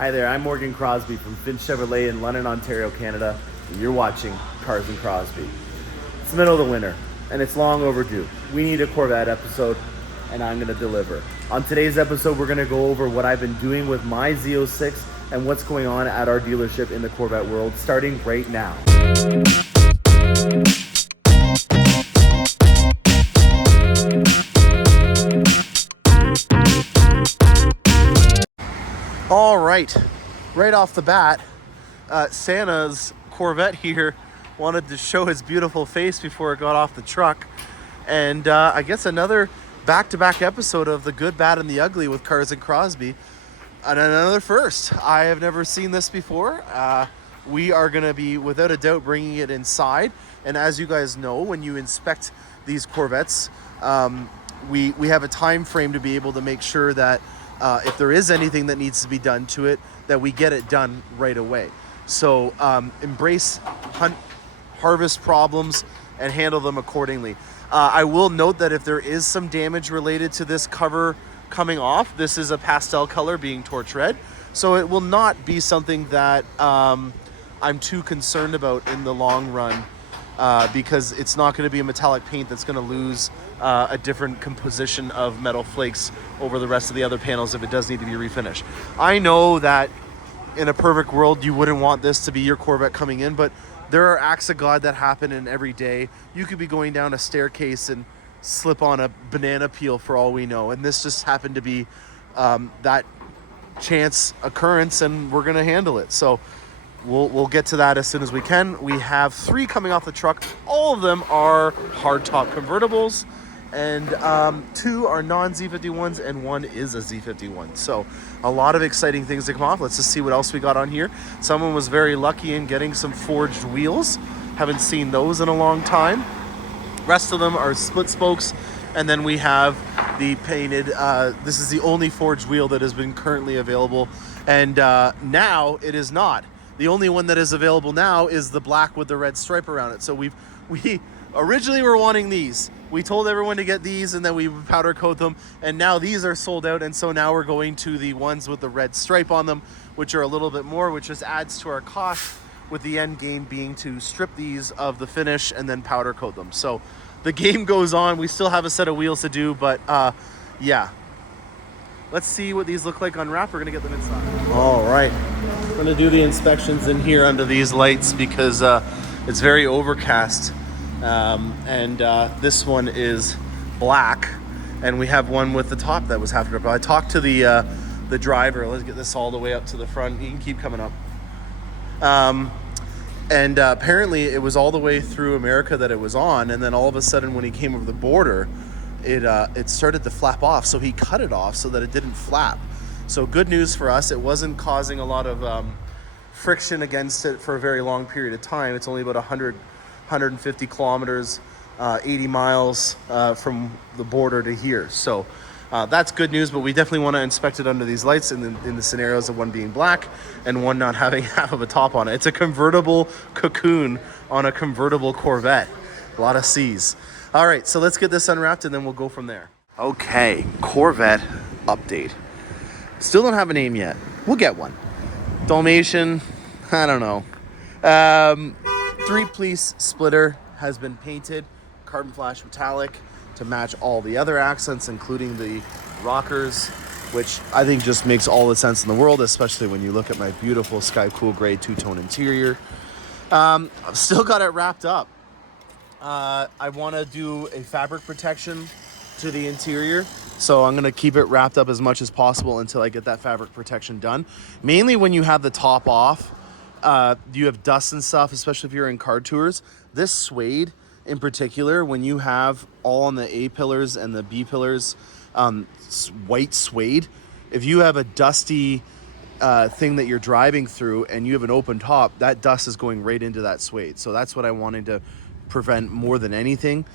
Hi there, I'm Mcrosbie from Finch Chevrolet in London, Ontario, Canada, and you're watching Cars and Crosby. It's the middle of the winter, and it's long overdue. We need a Corvette episode, and I'm going to deliver. On today's episode, we're going to go over what I've been doing with my Z06 and what's going on at our dealership in the Corvette world, starting right now. All right off the bat, Santa's Corvette here wanted to show his beautiful face before it got off the truck. And I guess another back-to-back episode of The Good, Bad, and the Ugly with Cars and Crosby. And another first. I have never seen this before. We are going to be, without a doubt, bringing it inside. And as you guys know, when you inspect these Corvettes, we have a time frame to be able to make sure that if there is anything that needs to be done to it, that we get it done right away. So embrace, hunt, harvest problems, and handle them accordingly. I will note that if there is some damage related to this cover coming off, this is a pastel color being torch red, so it will not be something that I'm too concerned about in the long run, because it's not going to be a metallic paint that's going to lose a different composition of metal flakes over the rest of the other panels if it does need to be refinished. I know that in a perfect world you wouldn't want this to be your Corvette coming in, but there are acts of God that happen in every day. You could be going down a staircase and slip on a banana peel for all we know, and this just happened to be that chance occurrence, and we're going to handle it. So we'll get to that as soon as we can. We have 3 coming off the truck. All of them are hardtop convertibles, and 2 are non-Z51s, and 1 is a Z51. So a lot of exciting things to come off. Let's just see what else we got on here. Someone was very lucky in getting some forged wheels. Haven't seen those in a long time. Rest of them are split spokes, and then we have the painted, this is the only forged wheel that has been currently available, and now it is not. The only one that is available now is the black with the red stripe around it. So we originally were wanting these. We told everyone to get these, and then we powder coat them, and now these are sold out, and so now we're going to the ones with the red stripe on them, which are a little bit more, which just adds to our cost, with the end game being to strip these of the finish and then powder coat them. So the game goes on. We still have a set of wheels to do, but yeah. Let's see what these look like unwrapped. We're gonna get them inside. All right, we're gonna do the inspections in here under these lights because it's very overcast. And this one is black, and we have one with the top that was half drip. I talked to the driver. Let's get this all the way up to the front. You can keep coming up. And apparently it was all the way through America that it was on, and then all of a sudden when he came over the border, it started to flap off, so he cut it off so that it didn't flap. So good news for us, it wasn't causing a lot of friction against it for a very long period of time. It's only about 150 kilometers, 80 miles from the border to here. So that's good news, but we definitely want to inspect it under these lights in the scenarios of one being black and one not having half of a top on it. It's a convertible cocoon on a convertible Corvette. A lot of C's. All right, so let's get this unwrapped and then we'll go from there. Okay, Corvette update. Still don't have a name yet. We'll get one. Dalmatian, I don't know. 3-piece splitter has been painted carbon flash metallic to match all the other accents, including the rockers, which I think just makes all the sense in the world, especially when you look at my beautiful Sky Cool Gray 2-tone interior. I've still got it wrapped up. I want to do a fabric protection to the interior, so I'm going to keep it wrapped up as much as possible until I get that fabric protection done. Mainly when you have the top off, you have dust and stuff, especially if you're in car tours. This suede in particular, when you have all on the A pillars and the B pillars, white suede, if you have a dusty thing that you're driving through and you have an open top, that dust is going right into that suede. So that's what I wanted to prevent more than anything.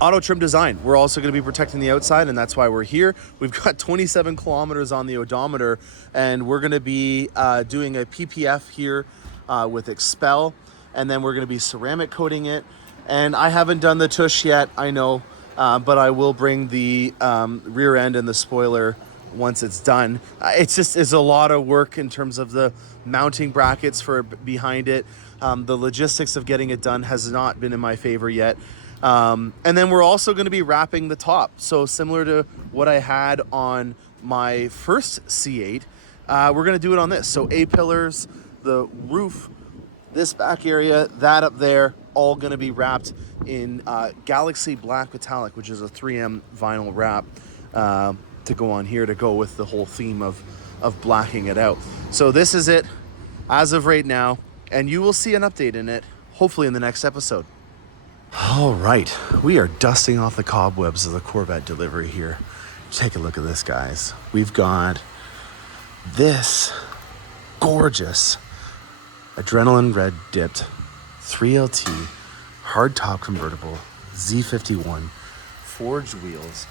Auto trim design. We're also going to be protecting the outside, and that's why we're here. We've got 27 kilometers on the odometer, and we're going to be doing a PPF here with Expel, and then we're going to be ceramic coating it. And I haven't done the tush yet, I know, but I will bring the rear end and the spoiler once it's done. It's just is a lot of work in terms of the mounting brackets for behind it. The logistics of getting it done has not been in my favor yet. And then we're also going to be wrapping the top. So similar to what I had on my first C8, we're going to do it on this. So A-pillars, the roof, this back area, that up there, all going to be wrapped in Galaxy Black Metallic, which is a 3M vinyl wrap to go on here to go with the whole theme of blacking it out. So this is it as of right now, and you will see an update in it, hopefully in the next episode. All right, we are dusting off the cobwebs of the Corvette delivery here. Take a look at this, guys. We've got this gorgeous Adrenaline Red dipped 3LT hardtop convertible Z51 forged wheels,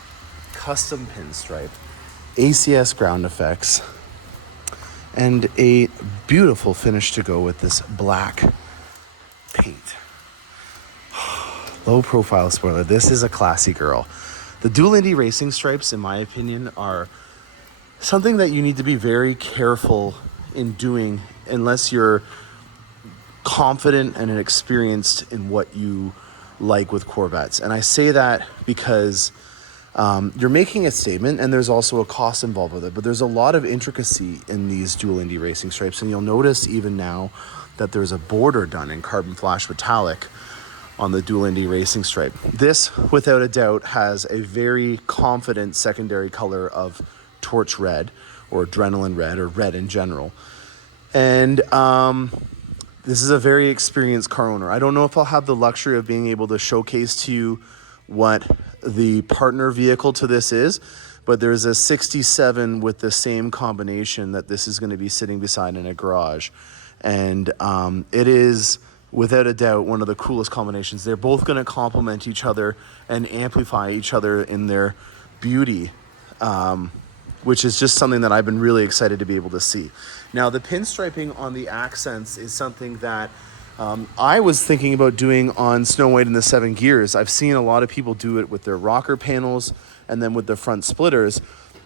custom pinstripe, ACS ground effects, and a beautiful finish to go with this black paint. Low profile spoiler. This is a classy girl. The dual Indy racing stripes, in my opinion, are something that you need to be very careful in doing unless you're confident and experienced in what you like with Corvettes. And I say that because you're making a statement, and there's also a cost involved with it, but there's a lot of intricacy in these dual Indy racing stripes. And you'll notice even now that there's a border done in carbon flash metallic on the dual Indy racing stripe. This, without a doubt, has a very confident secondary color of torch red or adrenaline red or red in general. And this is a very experienced car owner. I don't know if I'll have the luxury of being able to showcase to you what the partner vehicle to this is, but there's a 67 with the same combination that this is going to be sitting beside in a garage. And it is, without a doubt, one of the coolest combinations. They're both going to complement each other and amplify each other in their beauty, which is just something that I've been really excited to be able to see. Now, the pinstriping on the accents is something that I was thinking about doing on Snow White and the Seven Gears. I've seen a lot of people do it with their rocker panels and then with the front splitters,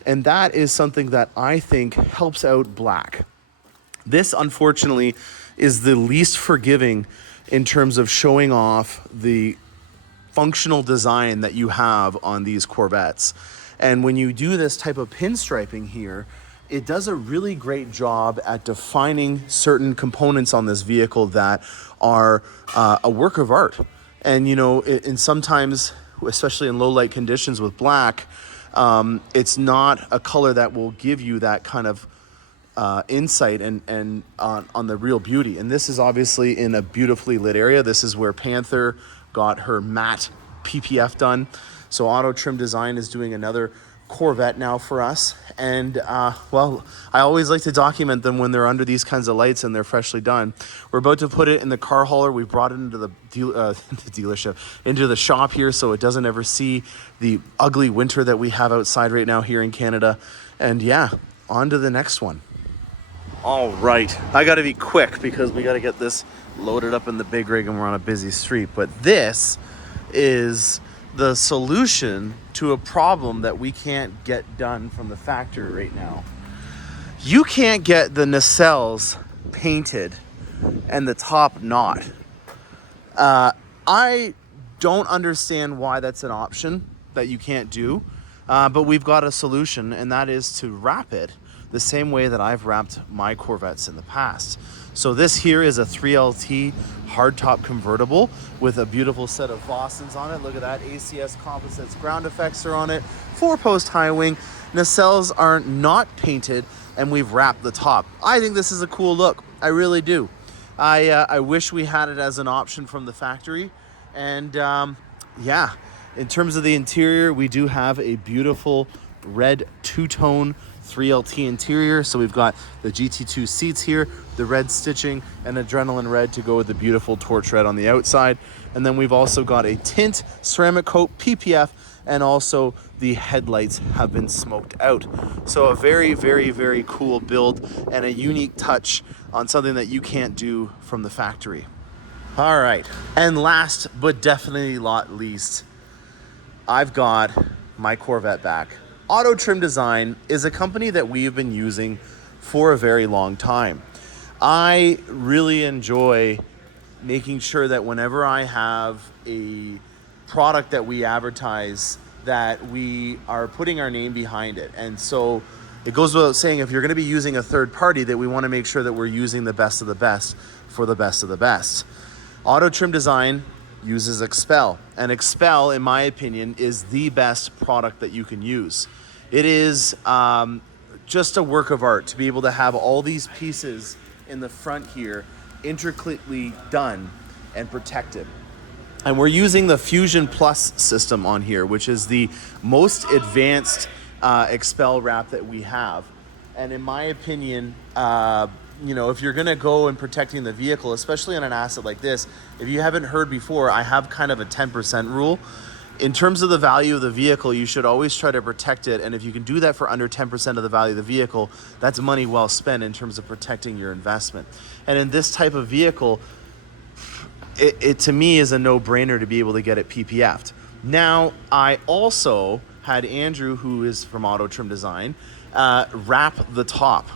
and that is something that I think helps out black. This, unfortunately, is the least forgiving in terms of showing off the functional design that you have on these Corvettes. And when you do this type of pinstriping here, it does a really great job at defining certain components on this vehicle that are a work of art. And, you know, and sometimes, especially in low light conditions with black, it's not a color that will give you that kind of insight and on the real beauty. And this is obviously in a beautifully lit area. This is where Panther got her matte PPF done. So Auto Trim Design is doing another Corvette now for us. And well, I always like to document them when they're under these kinds of lights and they're freshly done. We're about to put it in the car hauler. We brought it into the dealership, into the shop here, so it doesn't ever see the ugly winter that we have outside right now here in Canada. And yeah, on to the next one. All right, I got to be quick because we got to get this loaded up in the big rig and we're on a busy street. But this is the solution to a problem that we can't get done from the factory right now. You can't get the nacelles painted and the top not. I don't understand why that's an option that you can't do, but we've got a solution, and that is to wrap it the same way that I've wrapped my Corvettes in the past. So this here is a 3LT hardtop convertible with a beautiful set of Bostons on it. Look at that, ACS composites, ground effects are on it, 4-post high wing. Nacelles are not painted, and we've wrapped the top. I think this is a cool look. I really do. I wish we had it as an option from the factory. And yeah, in terms of the interior, we do have a beautiful red two-tone 3LT interior. So we've got the GT2 seats here, the red stitching, and adrenaline red to go with the beautiful torch red on the outside. And then we've also got a tint ceramic coat PPF, and also the headlights have been smoked out. So a very, very, very cool build and a unique touch on something that you can't do from the factory. All right, and last but definitely not least, I've got my Corvette back. Auto Trim Design is a company that we've been using for a very long time. I really enjoy making sure that whenever I have a product that we advertise, that we are putting our name behind it. And so it goes without saying, if you're going to be using a third party, that we want to make sure that we're using the best of the best for the best of the best. Auto Trim Design uses Expel, and Expel, in my opinion, is the best product that you can use. It is just a work of art to be able to have all these pieces in the front here intricately done and protected. And we're using the Fusion Plus system on here, which is the most advanced Expel wrap that we have. And in my opinion, if you're gonna go and protecting the vehicle, especially on an asset like this, if you haven't heard before, I have kind of a 10% rule. In terms of the value of the vehicle, you should always try to protect it. And if you can do that for under 10% of the value of the vehicle, that's money well spent in terms of protecting your investment. And in this type of vehicle, it to me is a no-brainer to be able to get it PPF'd. Now, I also had Andrew, who is from Auto Trim Design, wrap the top.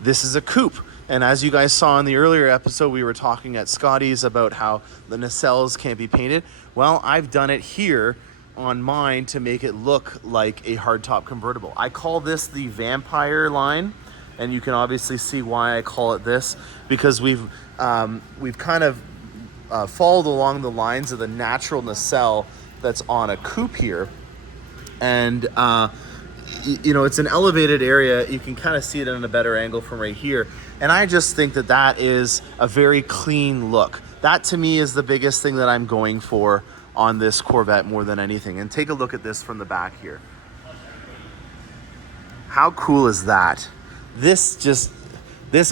This is a coupe. And as you guys saw in the earlier episode, we were talking at Scotty's about how the nacelles can't be painted. Well, I've done it here on mine to make it look like a hardtop convertible. I call this the Vampire line, and you can obviously see why I call it this, because we've kind of followed along the lines of the natural nacelle that's on a coupe here. And it's an elevated area. You can kind of see it in a better angle from right here. And I just think that that is a very clean look. That to me is the biggest thing that I'm going for on this Corvette more than anything. And take a look at this from the back here. How cool is that? This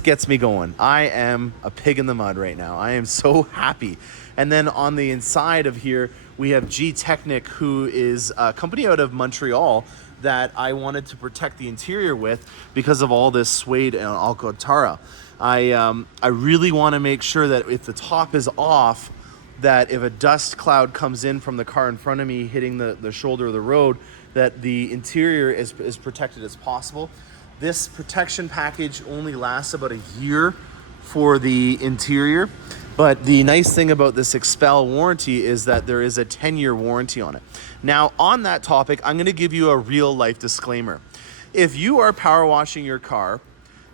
gets me going. I am a pig in the mud right now. I am so happy. And then on the inside of here, we have G Technic, who is a company out of Montreal that I wanted to protect the interior with because of all this suede and Alcantara. I really want to make sure that if the top is off, that if a dust cloud comes in from the car in front of me hitting the shoulder of the road, that the interior is protected as possible. This protection package only lasts about a year for the interior, but the nice thing about this Expel warranty is that there is a 10-year warranty on it. Now, on that topic, I'm going to give you a real life disclaimer. If you are power washing your car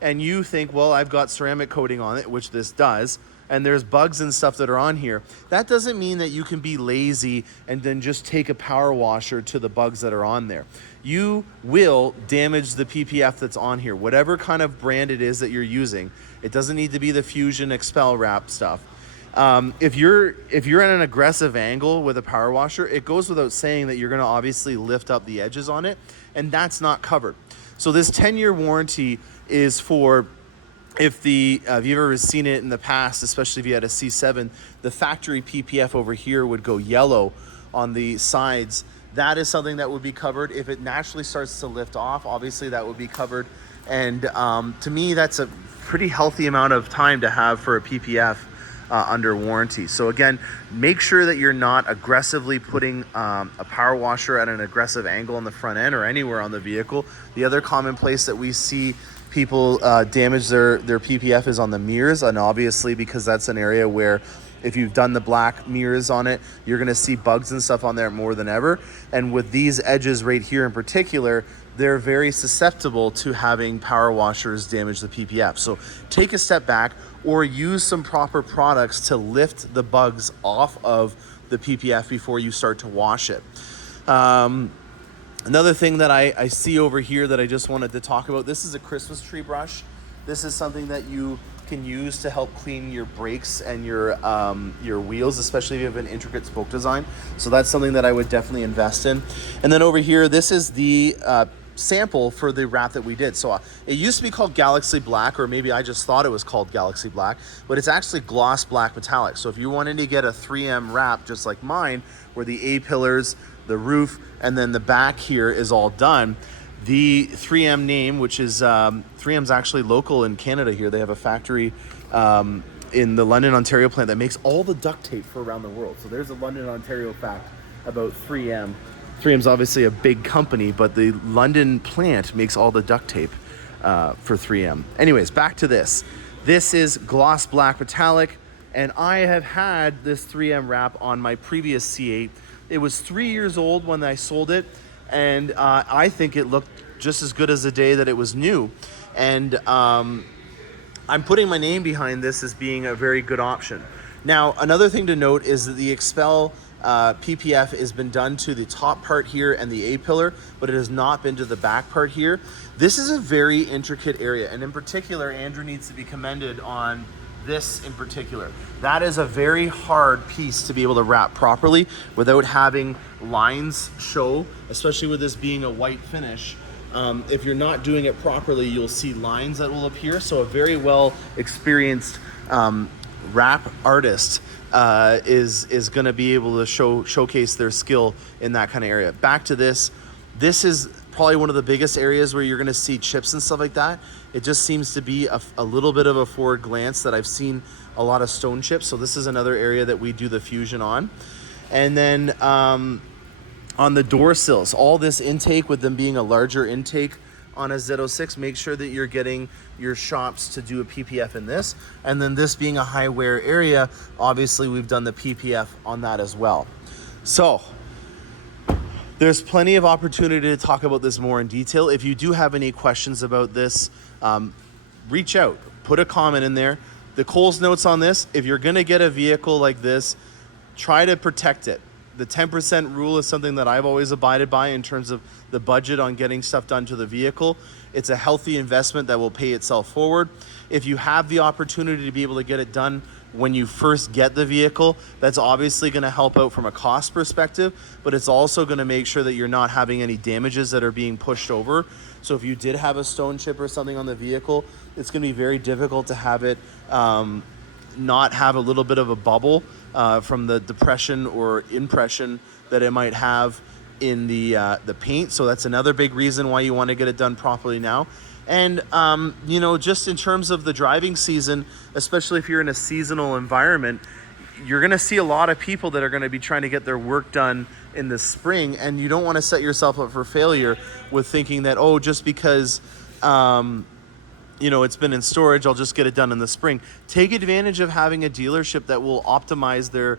and you think, well, I've got ceramic coating on it, which this does, and there's bugs and stuff that are on here, that doesn't mean that you can be lazy and then just take a power washer to the bugs that are on there. You will damage the PPF that's on here, whatever kind of brand it is that you're using. It doesn't need to be the Fusion Expel wrap stuff. If you're at an aggressive angle with a power washer, it goes without saying that you're going to obviously lift up the edges on it, and that's not covered. So this 10-year warranty is for if you've ever seen it in the past, especially if you had a C7, the factory PPF over here would go yellow on the sides. That is something that would be covered. If it naturally starts to lift off, obviously that would be covered. And to me, that's a pretty healthy amount of time to have for a PPF under warranty. So again, make sure that you're not aggressively putting a power washer at an aggressive angle on the front end or anywhere on the vehicle. The other common place that we see people damage their PPF is on the mirrors, and obviously because that's an area where if you've done the black mirrors on it, you're going to see bugs and stuff on there more than ever. And with these edges right here in particular, they're very susceptible to having power washers damage the PPF. So take a step back or use some proper products to lift the bugs off of the PPF before you start to wash it. Another thing that I see over here that I just wanted to talk about, this is a Christmas tree brush. This is something that you can use to help clean your brakes and your wheels, especially if you have an intricate spoke design. So that's something that I would definitely invest in. And then over here, this is the sample for the wrap that we did. So it used to be called Galaxy Black, or maybe I just thought it was called Galaxy Black, but it's actually gloss black metallic. So if you wanted to get a 3M wrap just like mine, where the A-pillars, the roof, and then the back here is all done, the 3M name, which is 3M's actually local in Canada here. They have a factory in the London, Ontario plant that makes all the duct tape for around the world. So there's a London, Ontario fact about 3M. 3M's obviously a big company, but the London plant makes all the duct tape for 3M. Anyways, back to this. This is gloss black metallic, and I have had this 3M wrap on my previous C8. It was 3 years old when I sold it, and I think it looked just as good as the day that it was new. And I'm putting my name behind this as being a very good option. Now, another thing to note is that the Expel PPF has been done to the top part here and the A-pillar, but it has not been to the back part here. This is a very intricate area, and in particular, Andrew needs to be commended on this in particular. That is a very hard piece to be able to wrap properly without having lines show, especially with this being a white finish. If you're not doing it properly, you'll see lines that will appear. So a very well experienced wrap artist is going to be able to showcase their skill in that kind of area. Back to this. This is probably one of the biggest areas where you're going to see chips and stuff like that. It just seems to be a little bit of a forward glance that I've seen a lot of stone chips. So this is another area that we do the fusion on. And then on the door sills, all this intake with them being a larger intake on a Z06, make sure that you're getting your shops to do a PPF in this. And then this being a high wear area, obviously we've done the PPF on that as well. So there's plenty of opportunity to talk about this more in detail. If you do have any questions about this, reach out, put a comment in there. The Coles notes on this, if you're gonna get a vehicle like this, try to protect it. The 10% rule is something that I've always abided by in terms of the budget on getting stuff done to the vehicle. It's a healthy investment that will pay itself forward. If you have the opportunity to be able to get it done when you first get the vehicle, that's obviously going to help out from a cost perspective, but it's also going to make sure that you're not having any damages that are being pushed over. So if you did have a stone chip or something on the vehicle, it's going to be very difficult to have it not have a little bit of a bubble from the depression or impression that it might have in the paint. So that's another big reason why you want to get it done properly now. And, you know, just in terms of the driving season, especially if you're in a seasonal environment, you're going to see a lot of people that are going to be trying to get their work done in the spring. And you don't want to set yourself up for failure with thinking that, oh, just because, you know, it's been in storage, I'll just get it done in the spring. Take advantage of having a dealership that will optimize their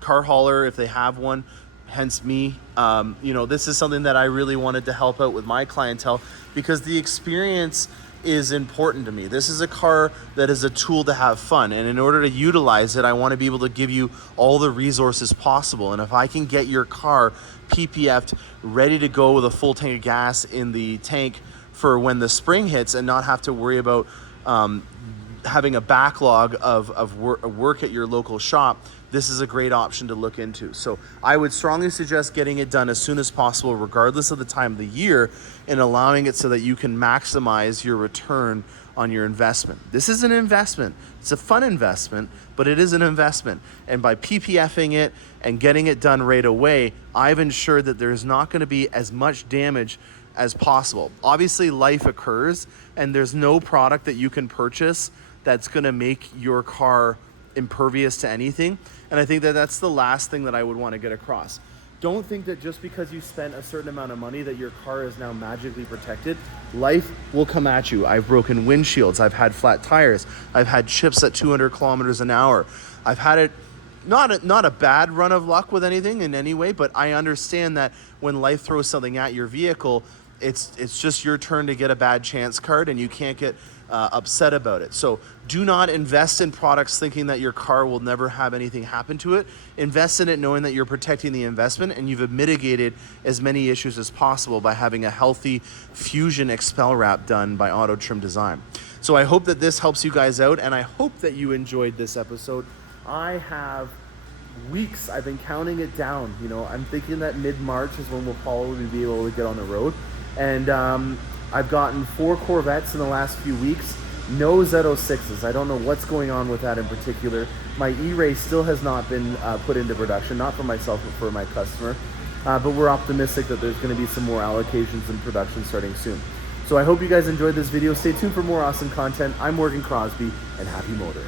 car hauler if they have one. Hence me. You know, this is something that I really wanted to help out with my clientele because the experience is important to me. This is a car that is a tool to have fun, and in order to utilize it, I want to be able to give you all the resources possible. And if I can get your car PPF'd, ready to go with a full tank of gas in the tank for when the spring hits and not have to worry about having a backlog of work at your local shop, this is a great option to look into. So I would strongly suggest getting it done as soon as possible, regardless of the time of the year, and allowing it so that you can maximize your return on your investment. This is an investment. It's a fun investment, but it is an investment. And by PPFing it and getting it done right away, I've ensured that there's not going to be as much damage as possible. Obviously, life occurs, and there's no product that you can purchase that's going to make your car impervious to anything. And I think that that's the last thing that I would want to get across. Don't think that just because you spent a certain amount of money that your car is now magically protected. Life will come at you. I've broken windshields. I've had flat tires. I've had chips at 200 kilometers an hour. I've had it not a bad run of luck with anything in any way, but I understand that when life throws something at your vehicle, it's just your turn to get a bad chance card, and you can't get upset about it. So do not invest in products thinking that your car will never have anything happen to it. Invest in it knowing that you're protecting the investment, and you've mitigated as many issues as possible by having a healthy Fusion Expel wrap done by Auto Trim Design. So I hope that this helps you guys out, and I hope that you enjoyed this episode. I have weeks, I've been counting it down. You know, I'm thinking that mid-March is when we'll probably be able to get on the road. And I've gotten 4 Corvettes in the last few weeks, no Z06s. I don't know what's going on with that in particular. My E-Ray still has not been put into production, not for myself, but for my customer. But we're optimistic that there's going to be some more allocations in production starting soon. So I hope you guys enjoyed this video. Stay tuned for more awesome content. I'm Mcrosbie, and happy motoring.